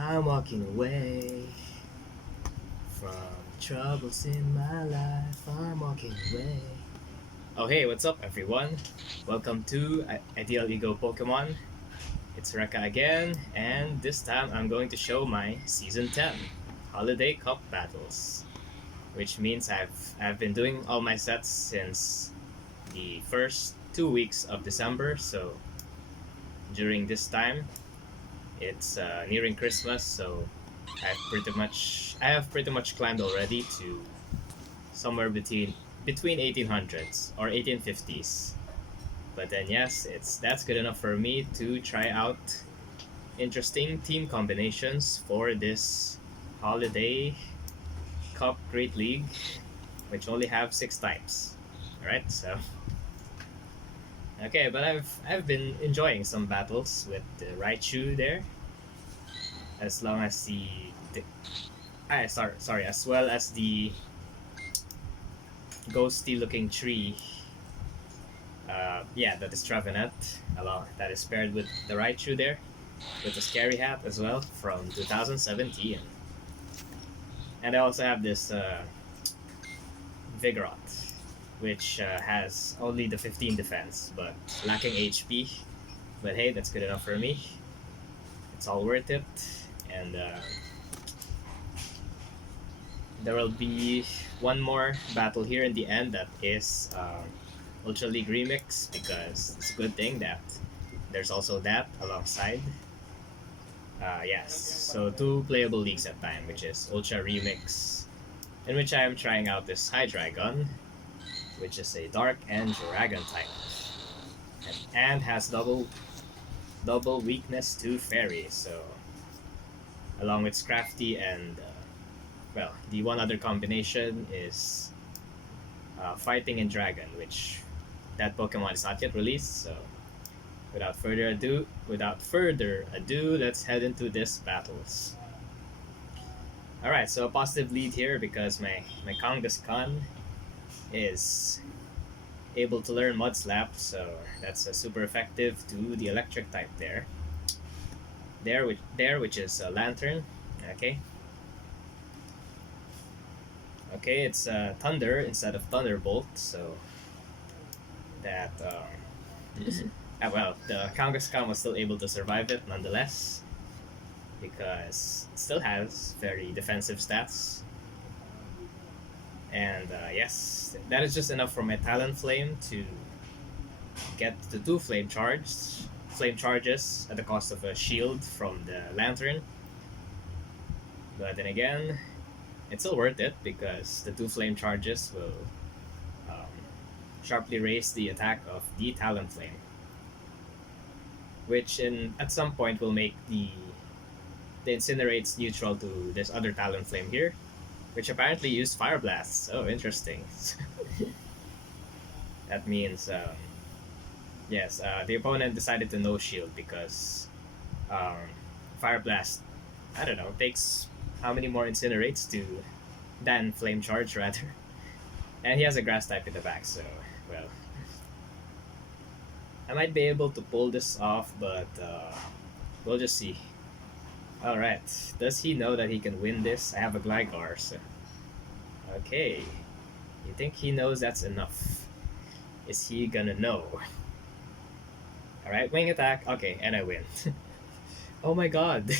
I'm walking away from troubles in my life. I'm walking away. Oh hey, what's up everyone? Welcome to Ideal Ego Pokemon. It's Reka again, and this time I'm going to show my Season 10 Holiday Cup battles. Which means I've been doing all my sets since the first 2 weeks of December, so during this time it's nearing Christmas, so I have pretty much climbed already to somewhere between 1800s or 1850s. But then yes, that's good enough for me to try out interesting team combinations for this holiday cup great league, which only have 6 types. Alright, so okay, but I've been enjoying some battles with the Raichu there, as long as the sorry, as well as the ghosty looking tree. Yeah, that is Travenet. Along that is paired with the Raichu there, with the scary hat as well from 2017. And I also have this Vigoroth, which has only the 15 defense but lacking HP. But hey, that's good enough for me. It's all worth it. And there will be one more battle here in the end that is Ultra League Remix, because it's a good thing that there's also that alongside. Yes, so 2 playable leagues at time, which is Ultra Remix, in which I am trying out this Hydreigon, which is a Dark and Dragon type, and has double weakness to Fairy. So along with Scrafty and well, the one other combination is Fighting and Dragon, which that Pokemon is not yet released. So without further ado, let's head into this battles. All right, so a positive lead here because my Kangaskhan is able to learn Mud Slap, so that's super effective to the electric type there. Which is a Lantern. Okay. Okay, it's Thunder instead of Thunderbolt, so that well, the Kangaskhan was still able to survive it nonetheless, because it still has very defensive stats. And yes, that is just enough for my Talonflame to get the 2 flame charges at the cost of a shield from the Lantern. But then again, it's still worth it because the 2 flame charges will sharply raise the attack of the Talonflame, which at some point will make the Incinerates neutral to this other Talonflame here, which apparently used Fire Blast. Oh, interesting. That means yes, the opponent decided to no shield because Fire Blast, I don't know, takes how many more Incinerates than Flame Charge rather. And he has a Grass type in the back, so well, I might be able to pull this off, but we'll just see. Alright, does he know that he can win this? I have a Gligar, so okay. You think he knows that's enough? Is he gonna know? Alright, wing attack. Okay, and I win. Oh my god.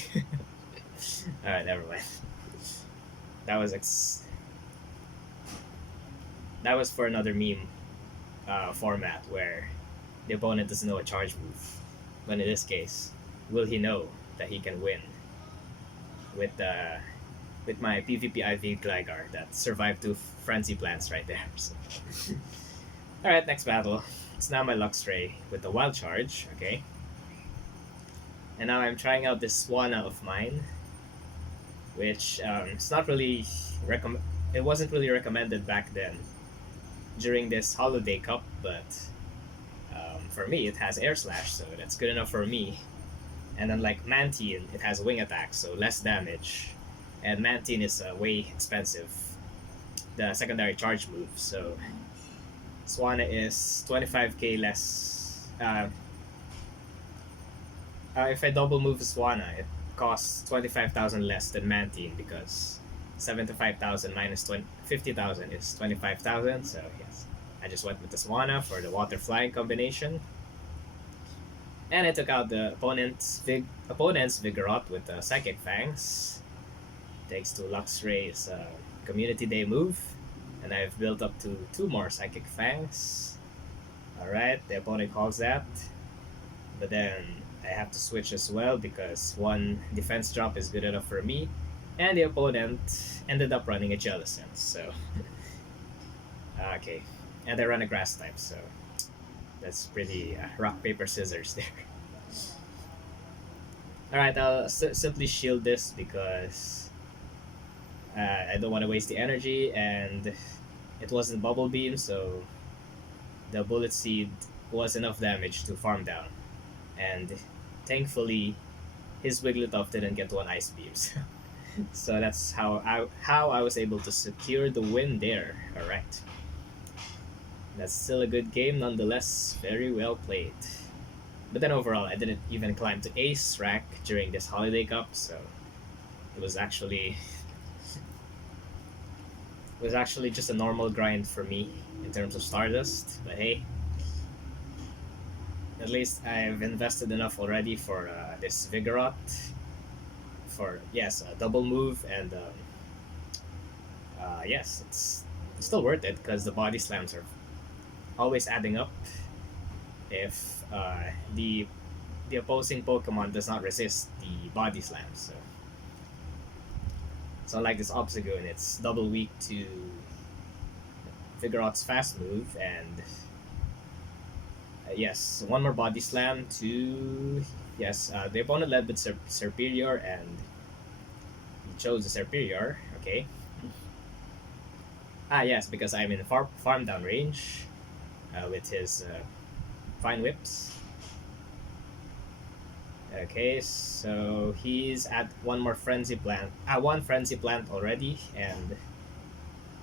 Alright, never mind. That was for another meme format where the opponent doesn't know a charge move. But in this case, will he know that he can win with my PvP IV Gligar that survived 2 Frenzy Plants right there. So. Alright, next battle. It's now my Luxray with the Wild Charge, okay? And now I'm trying out this Swanna of mine, which it's not really it wasn't really recommended back then during this Holiday Cup, but for me it has Air Slash, so that's good enough for me. And unlike Mantine, it has Wing Attack, so less damage. And Mantine is way expensive, the secondary charge move, so Swanna is 25k less. If I double move Swanna, it costs 25,000 less than Mantine because 75,000 minus 50,000 is 25,000. So yes, I just went with the Swanna for the water flying combination. And I took out the opponent's Vigorot with the Psychic Fangs. Thanks to Luxray's Community Day move. And I've built up to 2 more Psychic Fangs. Alright, the opponent calls that. But then I have to switch as well because 1 defense drop is good enough for me. And the opponent ended up running a Jellicent, so... okay. And I run a Grass type, so... that's pretty rock, paper, scissors there. Alright, I'll simply shield this because... I don't want to waste the energy, and it wasn't Bubble Beam, so... the Bullet Seed was enough damage to farm down. And thankfully, his Wigglytuff didn't get 1 Ice Beam, so that's how I was able to secure the win there. Alright. That's still a good game nonetheless, very well played. But then overall, I didn't even climb to Ace rank during this Holiday Cup, so it was actually just a normal grind for me in terms of Stardust. But hey, at least I've invested enough already for this Vigorot. For yes, a double move, and yes, it's still worth it because the body slams are always adding up if the opposing Pokemon does not resist the body slam. So unlike this Obstagoon, it's double weak to Vigorot's fast move, and yes, 1 more body slam to yes. The opponent led with Serperior, and he chose the Serperior. Okay. Yes, because I'm in farm down range with his Fine Whips. Okay, so he's at 1 more Frenzy Plant. 1 Frenzy Plant already, and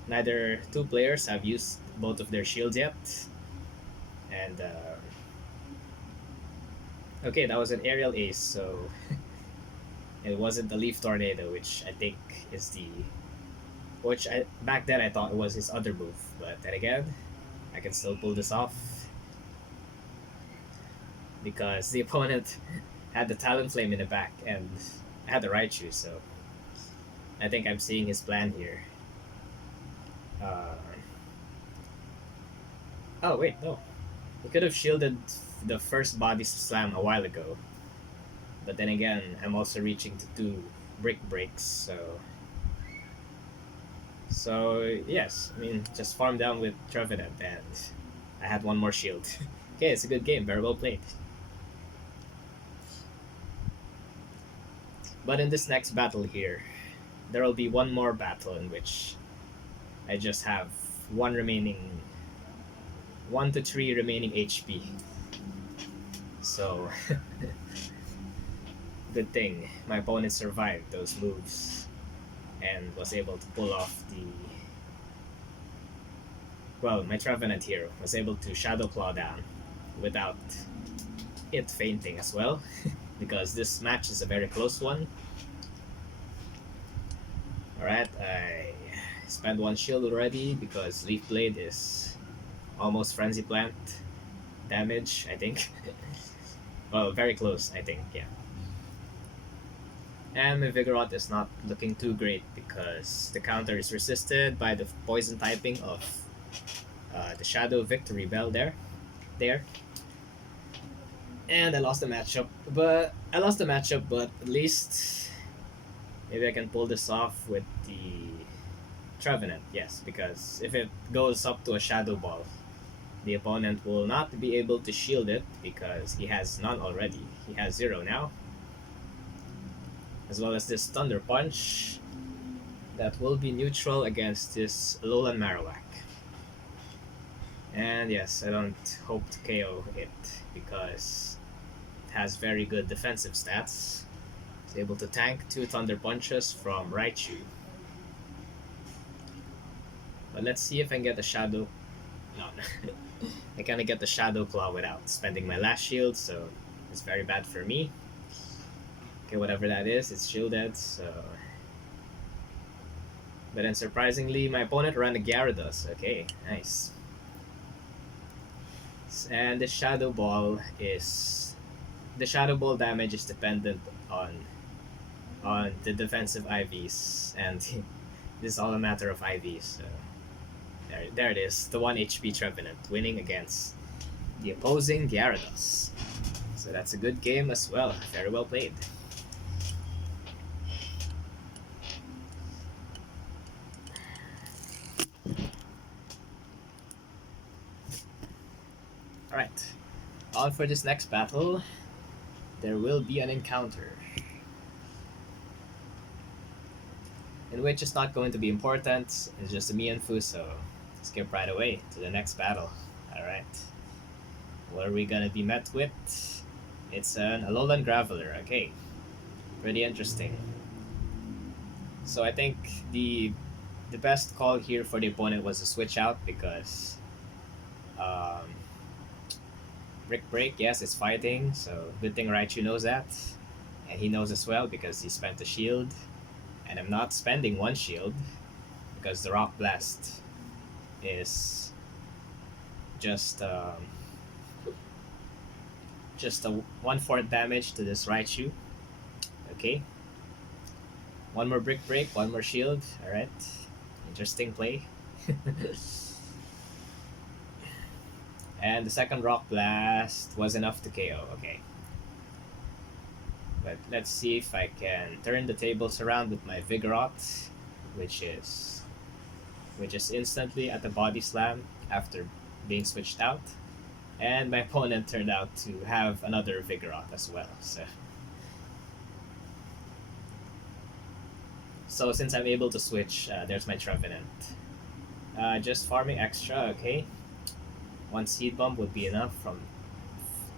neither 2 players have used both of their shields yet. And okay, that was an Aerial Ace, so it wasn't the Leaf Tornado, which I think is back then I thought it was his other move, but then again, I can still pull this off because the opponent had the Talonflame in the back and I had the Raichu, so I think I'm seeing his plan here. Oh wait, no. He could have shielded the first body slam a while ago. But then again, I'm also reaching to 2 Brick Breaks, so yes, I mean, just farm down with Trevenant and I had 1 more shield. Okay, it's a good game, very well played. But in this next battle here, there will be 1 more battle in which I just have 1 to 3 remaining HP. So, good thing my opponent survived those moves and was able to pull off my Trevenant here was able to Shadow Claw down without it fainting as well, because this match is a very close one. Alright, I spent 1 shield already because Leaf Blade is almost Frenzy Plant damage, I think. Well, very close, I think, yeah. And my Vigorot is not looking too great because the counter is resisted by the poison typing of the Shadow Victory Bell there. And I lost the matchup, but at least maybe I can pull this off with the Trevenant, yes, because if it goes up to a Shadow Ball, the opponent will not be able to shield it because he has none already. He has 0 now. As well as this Thunder Punch that will be neutral against this Alolan Marowak. And yes, I don't hope to KO it because it has very good defensive stats. It's able to tank 2 Thunder Punches from Raichu. But let's see if I can get the Shadow... No, I can't get the Shadow Claw without spending my last shield, so it's very bad for me. Okay, whatever that is, it's shielded, so... But then surprisingly, my opponent ran a Gyarados. Okay, nice. And the Shadow Ball is... The Shadow Ball damage is dependent on the defensive IVs, and this is all a matter of IVs, so... There it is, the 1 HP Trevenant, winning against the opposing Gyarados. So that's a good game as well, very well played. Alright, on for this next battle, there will be an encounter. In which it's not going to be important, it's just a me and Fu, so skip right away to the next battle. Alright. What are we gonna be met with? It's an Alolan Graveler, okay. Pretty interesting. So I think the best call here for the opponent was to switch out because Brick Break, yes, it's fighting, so good thing Raichu knows that. And he knows as well because he spent a shield. And I'm not spending one shield because the Rock Blast is just a 1/4 damage to this Raichu. Okay. One more Brick Break, one more shield. Alright. Interesting play. And the second Rock Blast was enough to KO. Okay. But let's see if I can turn the tables around with my Vigoroth, which is instantly at the body slam after being switched out. And my opponent turned out to have another Vigoroth as well. So since I'm able to switch, there's my Trevenant. Just farming extra, okay. One Seed Bomb would be enough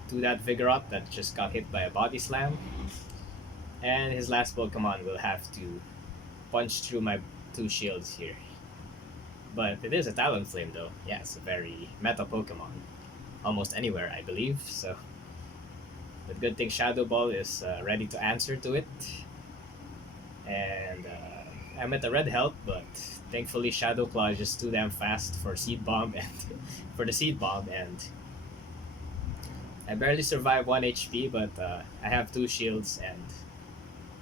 to that Vigoroth that just got hit by a body slam. And his last Pokemon will have to punch through my 2 shields here. But it is a Talonflame though. Yeah, it's a very meta Pokemon. Almost anywhere, I believe. So, but good thing Shadow Ball is ready to answer to it. And I'm at the red health, but thankfully Shadow Claw is just too damn fast for Seed Bomb and for the Seed Bomb, and I barely survive 1 HP, but I have 2 shields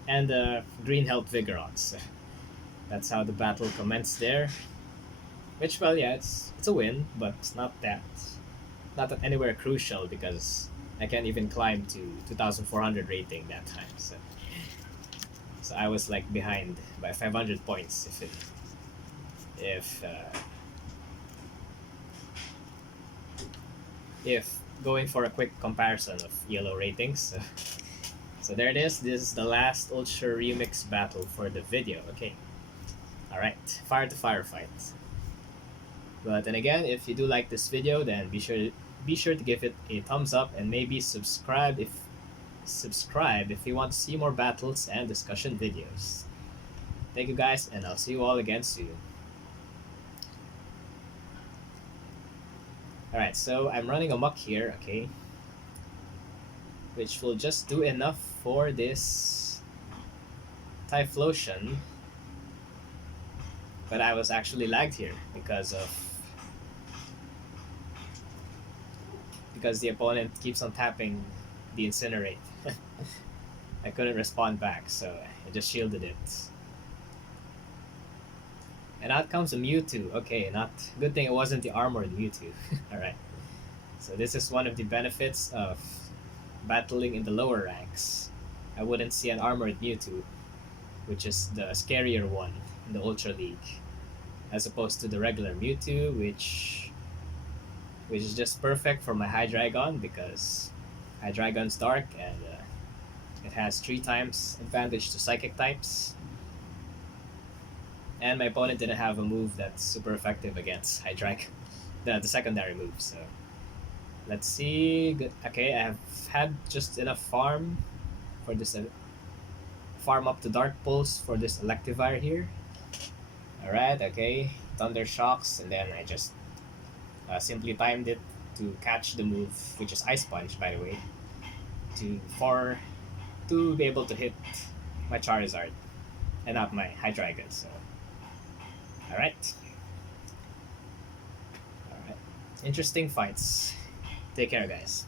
and green health Vigoroth. So that's how the battle commenced there. Which, well, yeah, it's a win, but it's not that anywhere crucial because I can't even climb to 2,400 rating that time. So I was like behind by 500 points if going for a quick comparison of yellow ratings. So there it is. This is the last Ultra Remix battle for the video. Okay. Alright. Fire to firefight. But then again, if you do like this video, then be sure to give it a thumbs up and maybe subscribe if you want to see more battles and discussion videos. Thank you guys, and I'll see you all again soon. Alright, so I'm running amok here, okay, which will just do enough for this Typhlosion, but I was actually lagged here because the opponent keeps on tapping the Incinerate. I couldn't respond back, so I just shielded it. And out comes a Mewtwo. Okay, good thing it wasn't the armored Mewtwo. Alright. So this is one of the benefits of battling in the lower ranks. I wouldn't see an armored Mewtwo, which is the scarier one in the Ultra League, as opposed to the regular Mewtwo, which is just perfect for my Hydreigon because Hydreigon's dark and it has 3 times advantage to psychic types. And my opponent didn't have a move that's super effective against Hydreigon, the secondary move. So let's see. Good. Okay, I have had just enough farm for this farm up to Dark Pulse for this Electivire here. Alright, okay, Thunder Shocks, and then I just simply timed it to catch the move, which is Ice Punch, by the way, to be able to hit my Charizard and not my Hydreigon. So, alright. Alright. Interesting fights. Take care, guys.